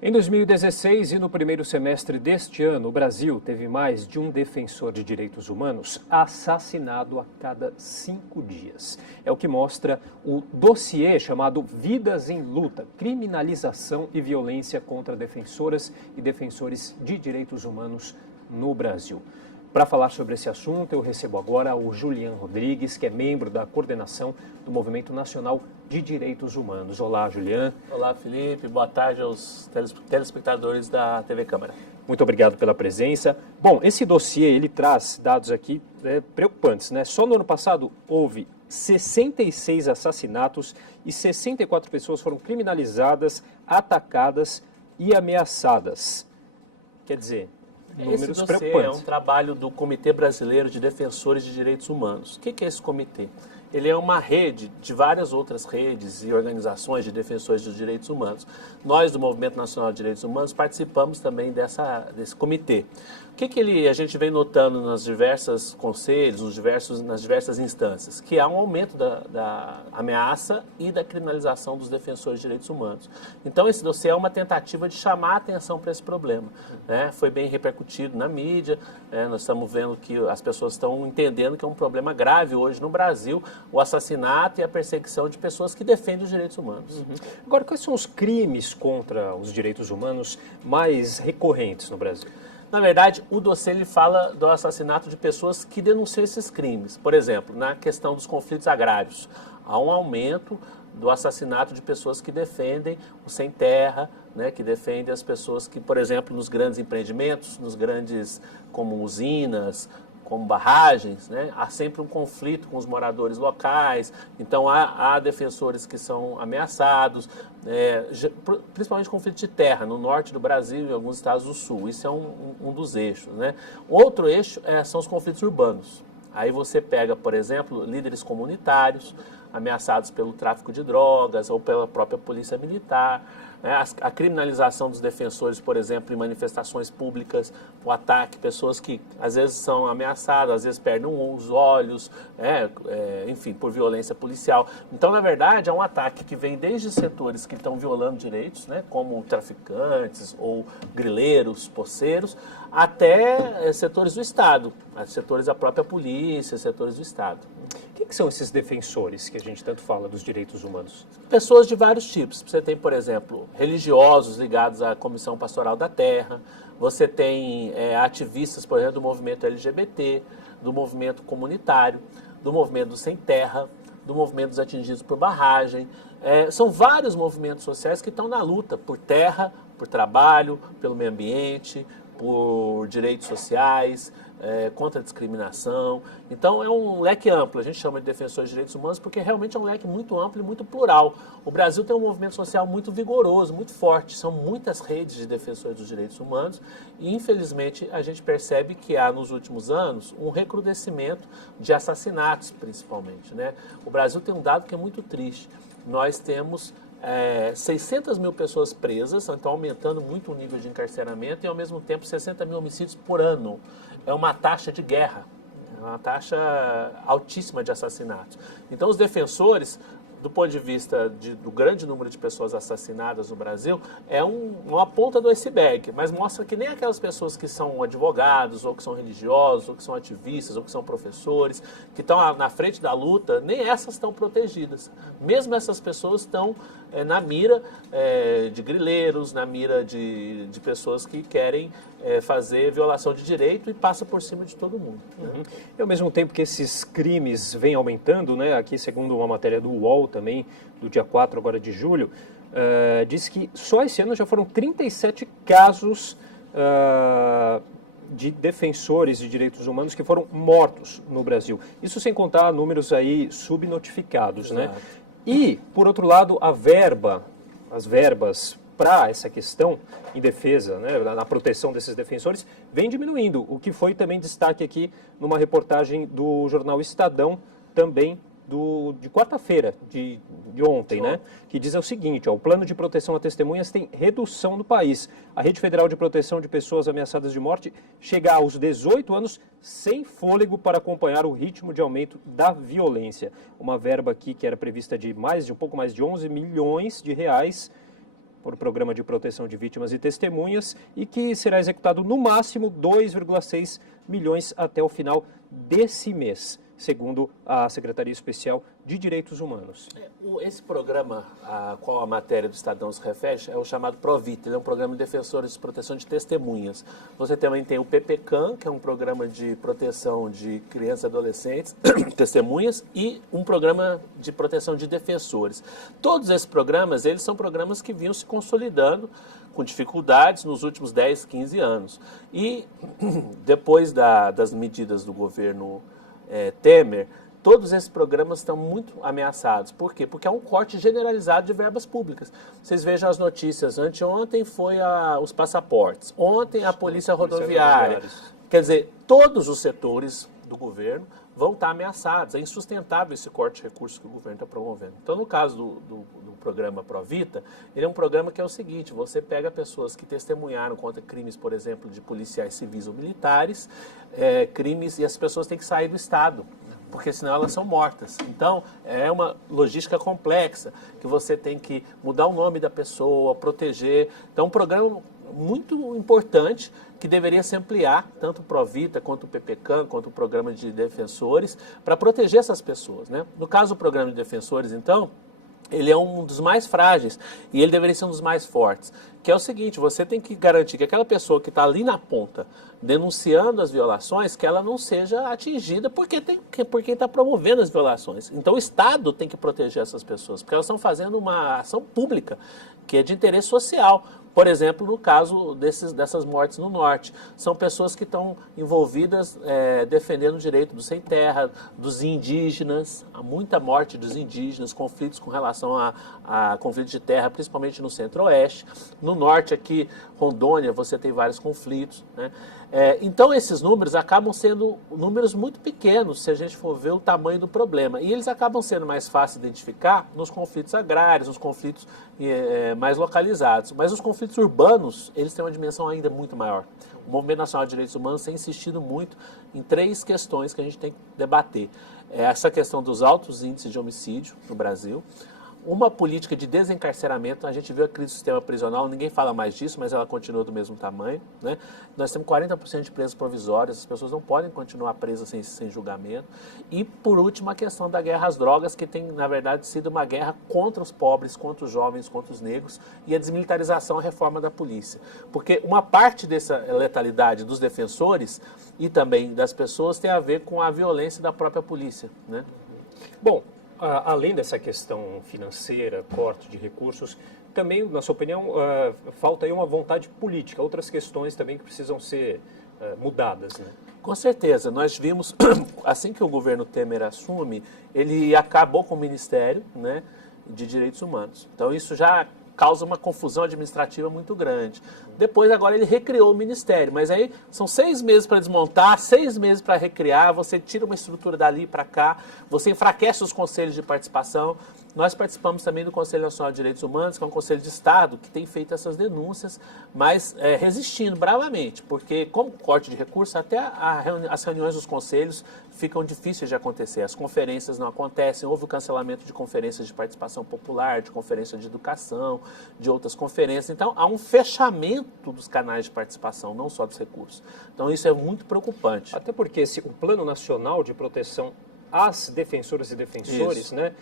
Em 2016 e no primeiro semestre deste ano, o Brasil teve mais de um defensor de direitos humanos assassinado a cada 5 dias. É o que mostra o dossiê chamado Vidas em Luta, Criminalização e Violência contra Defensoras e Defensores de Direitos Humanos no Brasil. Para falar sobre esse assunto, eu recebo agora o Julian Rodrigues, que é membro da coordenação do Movimento Nacional de Direitos Humanos. Olá, Julian. Olá, Felipe. Boa tarde aos telespectadores da TV Câmara. Muito obrigado pela presença. Bom, esse dossiê, ele traz dados aqui preocupantes, né? Só no ano passado houve 66 assassinatos e 64 pessoas foram criminalizadas, atacadas e ameaçadas. Quer dizer, esse dossiê é um trabalho do Comitê Brasileiro de Defensores de Direitos Humanos. O que é esse comitê? Ele é uma rede de várias outras redes e organizações de defensores dos direitos humanos. Nós, do Movimento Nacional de Direitos Humanos, participamos também desse comitê. O que a gente vem notando nos diversos conselhos, nas diversas instâncias? Que há um aumento da ameaça e da criminalização dos defensores de direitos humanos. Então, esse dossiê é uma tentativa de chamar a atenção para esse problema, né? Foi bem repercutido na mídia, nós estamos vendo que as pessoas estão entendendo que é um problema grave hoje no Brasil, o assassinato e a perseguição de pessoas que defendem os direitos humanos. Agora, quais são os crimes contra os direitos humanos mais recorrentes no Brasil? Na verdade, o dossiê ele fala do assassinato de pessoas que denunciam esses crimes. Por exemplo, na questão dos conflitos agrários, há um aumento do assassinato de pessoas que defendem o sem terra, né, que defendem as pessoas que, por exemplo, nos grandes empreendimentos, como usinas, como barragens, né? Há sempre um conflito com os moradores locais, então há defensores que são ameaçados, principalmente conflito de terra, no norte do Brasil e em alguns estados do sul, isso é um dos eixos, né? Outro eixo são os conflitos urbanos. Aí você pega, por exemplo, líderes comunitários ameaçados pelo tráfico de drogas ou pela própria polícia militar, a criminalização dos defensores, por exemplo, em manifestações públicas, o ataque, pessoas que às vezes são ameaçadas, às vezes perdem os olhos, enfim, por violência policial. Então, na verdade, é um ataque que vem desde setores que estão violando direitos, né, como traficantes ou grileiros, poceiros, até setores do Estado, setores da própria polícia, setores do Estado. O que são esses defensores que a gente tanto fala dos direitos humanos? Pessoas de vários tipos. Você tem, por exemplo, religiosos ligados à Comissão Pastoral da Terra, você tem ativistas, por exemplo, do movimento LGBT, do movimento comunitário, do movimento do sem terra, do movimento dos atingidos por barragem. São vários movimentos sociais que estão na luta por terra, por trabalho, pelo meio ambiente, por direitos sociais, contra a discriminação. Então é um leque amplo, a gente chama de defensores de direitos humanos porque realmente é um leque muito amplo e muito plural. O Brasil tem um movimento social muito vigoroso, muito forte, são muitas redes de defensores dos direitos humanos e infelizmente a gente percebe que há nos últimos anos um recrudescimento de assassinatos principalmente, né? O Brasil tem um dado que é muito triste, nós temos 600 mil pessoas presas, então aumentando muito o nível de encarceramento e ao mesmo tempo 60 mil homicídios por ano. É uma taxa de guerra, é uma taxa altíssima de assassinatos. Então os defensores, do ponto de vista do grande número de pessoas assassinadas no Brasil, é uma ponta do iceberg, mas mostra que nem aquelas pessoas que são advogados, ou que são religiosos, ou que são ativistas, ou que são professores, que estão na frente da luta, nem essas estão protegidas. Mesmo essas pessoas estão na mira de grileiros, na mira de pessoas que querem fazer violação de direito e passa por cima de todo mundo. Né? E ao mesmo tempo que esses crimes vêm aumentando, né, aqui segundo uma matéria do UOL também, do dia 4 agora de julho, diz que só esse ano já foram 37 casos de defensores de direitos humanos que foram mortos no Brasil. Isso sem contar números aí subnotificados, né? E, por outro lado, as verbas para essa questão em defesa, né, na proteção desses defensores, vem diminuindo, o que foi também destaque aqui numa reportagem do jornal Estadão, também de quarta-feira, de ontem, né? Que diz o seguinte, o plano de proteção a testemunhas tem redução no país. A Rede Federal de Proteção de Pessoas Ameaçadas de Morte chega aos 18 anos sem fôlego para acompanhar o ritmo de aumento da violência. Uma verba aqui que era prevista de um pouco mais de 11 milhões de reais, por Programa de Proteção de Vítimas e Testemunhas e que será executado no máximo 2,6 milhões até o final desse mês, segundo a Secretaria Especial de Direitos Humanos. Esse programa, a qual a matéria do Estadão se refere, é o chamado PROVITA, ele é um programa de defensores de proteção de testemunhas. Você também tem o PPCAM, que é um programa de proteção de crianças e adolescentes, testemunhas, e um programa de proteção de defensores. Todos esses programas, eles são programas que vinham se consolidando com dificuldades nos últimos 10, 15 anos. E depois das medidas do governo Temer, todos esses programas estão muito ameaçados. Por quê? Porque há um corte generalizado de verbas públicas. Vocês vejam as notícias. Anteontem foi os passaportes. Ontem a Polícia Rodoviária. Quer dizer, todos os setores do governo vão estar ameaçados. É insustentável esse corte de recursos que o governo está promovendo. Então, no caso do programa PROVITA, ele é um programa que é o seguinte: você pega pessoas que testemunharam contra crimes, por exemplo, de policiais civis ou militares, crimes, e as pessoas têm que sair do Estado, porque senão elas são mortas. Então, é uma logística complexa, que você tem que mudar o nome da pessoa, proteger. Então, um programa muito importante que deveria se ampliar, tanto o PROVITA, quanto o PPCAM, quanto o Programa de Defensores, para proteger essas pessoas, né? No caso do Programa de Defensores, então, ele é um dos mais frágeis e ele deveria ser um dos mais fortes, que é o seguinte: você tem que garantir que aquela pessoa que está ali na ponta denunciando as violações, que ela não seja atingida por quem está promovendo as violações. Então o Estado tem que proteger essas pessoas, porque elas estão fazendo uma ação pública que é de interesse social. Por exemplo, no caso dessas mortes no Norte, são pessoas que estão envolvidas defendendo o direito do sem terra, dos indígenas, há muita morte dos indígenas, conflitos com relação a conflitos de terra, principalmente no Centro-Oeste. No Norte, aqui, Rondônia, você tem vários conflitos, né? Então, esses números acabam sendo números muito pequenos, se a gente for ver o tamanho do problema. E eles acabam sendo mais fáceis de identificar nos conflitos agrários, nos conflitos mais localizados. Mas os conflitos urbanos, eles têm uma dimensão ainda muito maior. O Movimento Nacional de Direitos Humanos tem insistido muito em 3 questões que a gente tem que debater. Essa questão dos altos índices de homicídio no Brasil, uma política de desencarceramento. A gente viu a crise do sistema prisional, ninguém fala mais disso, mas ela continua do mesmo tamanho, né? Nós temos 40% de presas provisórias, as pessoas não podem continuar presas sem julgamento. E, por último, a questão da guerra às drogas, que tem, na verdade, sido uma guerra contra os pobres, contra os jovens, contra os negros, e a desmilitarização, a reforma da polícia. Porque uma parte dessa letalidade dos defensores e também das pessoas tem a ver com a violência da própria polícia, né? Bom, além dessa questão financeira, corte de recursos, também, na sua opinião, falta aí uma vontade política, outras questões também que precisam ser mudadas, né? Com certeza. Nós vimos, assim que o governo Temer assume, ele acabou com o Ministério, né, de Direitos Humanos. Então, isso já causa uma confusão administrativa muito grande. Depois, agora, ele recriou o Ministério, mas aí são 6 meses para desmontar, 6 meses para recriar, você tira uma estrutura dali para cá, você enfraquece os conselhos de participação. Nós participamos também do Conselho Nacional de Direitos Humanos, que é um conselho de Estado que tem feito essas denúncias, mas resistindo bravamente, porque como corte de recursos, até as reuniões dos conselhos ficam difíceis de acontecer, as conferências não acontecem, houve o cancelamento de conferências de participação popular, de conferências de educação, de outras conferências. Então, há um fechamento dos canais de participação, não só dos recursos. Então, isso é muito preocupante. Até porque o Plano Nacional de Proteção às Defensoras e Defensores, né,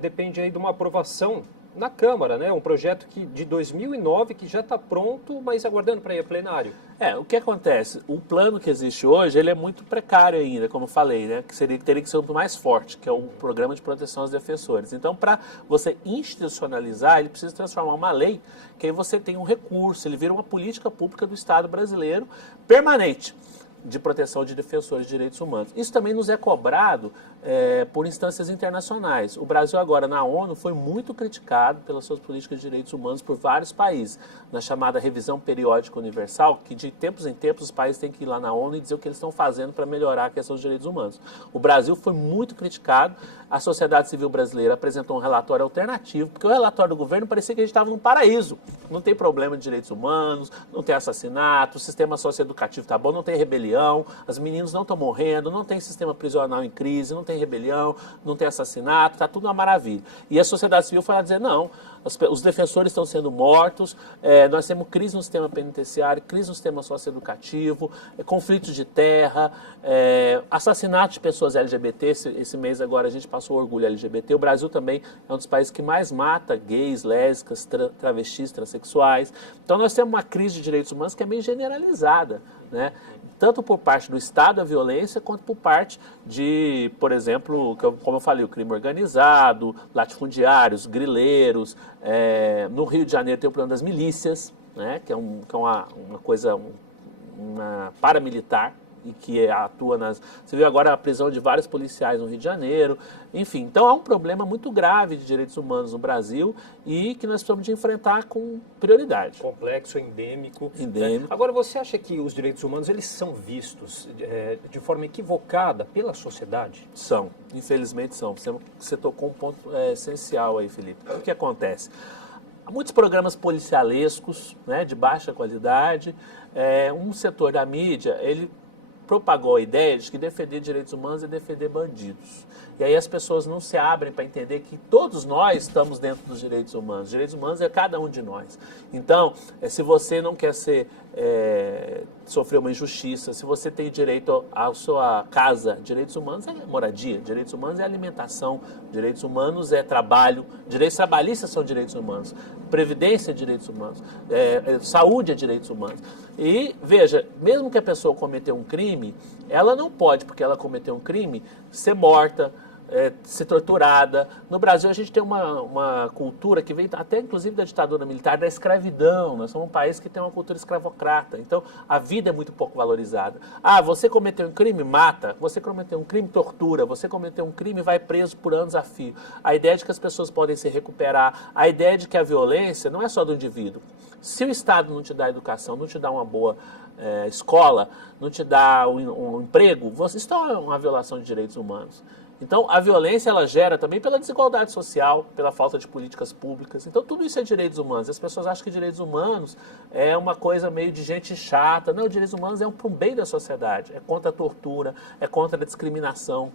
depende aí de uma aprovação na Câmara, né? Um projeto de 2009 que já está pronto, mas aguardando para ir a plenário. O que acontece? O plano que existe hoje, ele é muito precário ainda, como eu falei, né? Que teria que ser o mais forte, que é o Programa de Proteção aos Defensores. Então, para você institucionalizar, ele precisa transformar uma lei, que aí você tem um recurso, ele vira uma política pública do Estado brasileiro permanente de proteção de defensores de direitos humanos. Isso também nos é cobrado por instâncias internacionais. O Brasil agora na ONU foi muito criticado pelas suas políticas de direitos humanos por vários países, na chamada revisão periódica universal, que de tempos em tempos os países têm que ir lá na ONU e dizer o que eles estão fazendo para melhorar a questão dos direitos humanos. O Brasil foi muito criticado, a sociedade civil brasileira apresentou um relatório alternativo, porque o relatório do governo parecia que a gente estava num paraíso. Não tem problema de direitos humanos, não tem assassinato, o sistema socioeducativo está bom, não tem rebelião, os meninos não estão morrendo, não tem sistema prisional em crise, não tem rebelião, não tem assassinato, está tudo uma maravilha. E a sociedade civil foi lá dizer, não, os defensores estão sendo mortos, nós temos crise no sistema penitenciário, crise no sistema socioeducativo, conflitos de terra, assassinatos de pessoas LGBT. Esse mês agora a gente passou o orgulho LGBT. O Brasil também é um dos países que mais mata gays, lésbicas, travestis, transexuais. Então nós temos uma crise de direitos humanos que é meio generalizada, né? Tanto por parte do Estado, a violência, quanto por parte de, por exemplo, como eu falei, o crime organizado, latifundiários, grileiros. No Rio de Janeiro tem o problema das milícias, né, que é uma coisa uma paramilitar, e que atua nas... Você viu agora a prisão de vários policiais no Rio de Janeiro. Enfim, então há um problema muito grave de direitos humanos no Brasil e que nós precisamos de enfrentar com prioridade. Complexo, endêmico. Endêmico. Agora, você acha que os direitos humanos eles são vistos de forma equivocada pela sociedade? São, infelizmente são. Você tocou um ponto essencial aí, Felipe. O que acontece? Há muitos programas policialescos, né, de baixa qualidade. Um setor da mídia, ele propagou a ideia de que defender direitos humanos é defender bandidos. E aí as pessoas não se abrem para entender que todos nós estamos dentro dos direitos humanos. Direitos humanos é cada um de nós. Então, se você não quer sofrer uma injustiça, se você tem direito à sua casa, direitos humanos é moradia, direitos humanos é alimentação, direitos humanos é trabalho, direitos trabalhistas são direitos humanos, previdência é direitos humanos, saúde é direitos humanos. E, veja, mesmo que a pessoa cometeu um crime, ela não pode, porque ela cometeu um crime, ser morta, ser torturada. No Brasil a gente tem uma cultura que vem até inclusive da ditadura militar, da escravidão. Nós somos um país que tem uma cultura escravocrata. Então a vida é muito pouco valorizada. Você cometeu um crime, mata. Você cometeu um crime, tortura. Você cometeu um crime, vai preso por anos a fio. A ideia de que as pessoas podem se recuperar, a ideia de que a violência não é só do indivíduo. Se o Estado não te dá educação, não te dá uma boa escola, não te dá um emprego, isso é uma violação de direitos humanos. Então, a violência ela gera também pela desigualdade social, pela falta de políticas públicas. Então, tudo isso é direitos humanos. As pessoas acham que direitos humanos é uma coisa meio de gente chata. Não, direitos humanos é para um bem da sociedade. É contra a tortura, é contra a discriminação.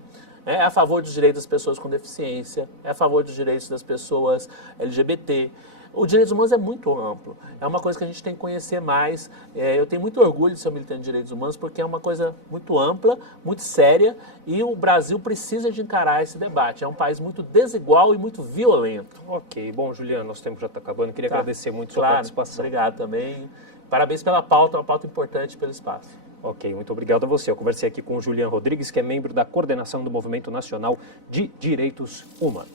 É a favor dos direitos das pessoas com deficiência, é a favor dos direitos das pessoas LGBT. O direitos humanos é muito amplo, é uma coisa que a gente tem que conhecer mais. Eu tenho muito orgulho de ser militante de direitos humanos porque é uma coisa muito ampla, muito séria e o Brasil precisa de encarar esse debate. É um país muito desigual e muito violento. Ok, bom, Juliano, nosso tempo já está acabando. Queria agradecer muito a sua participação. Obrigado também. Parabéns pela pauta, uma pauta importante pelo espaço. Ok, muito obrigado a você. Eu conversei aqui com o Juliano Rodrigues, que é membro da coordenação do Movimento Nacional de Direitos Humanos.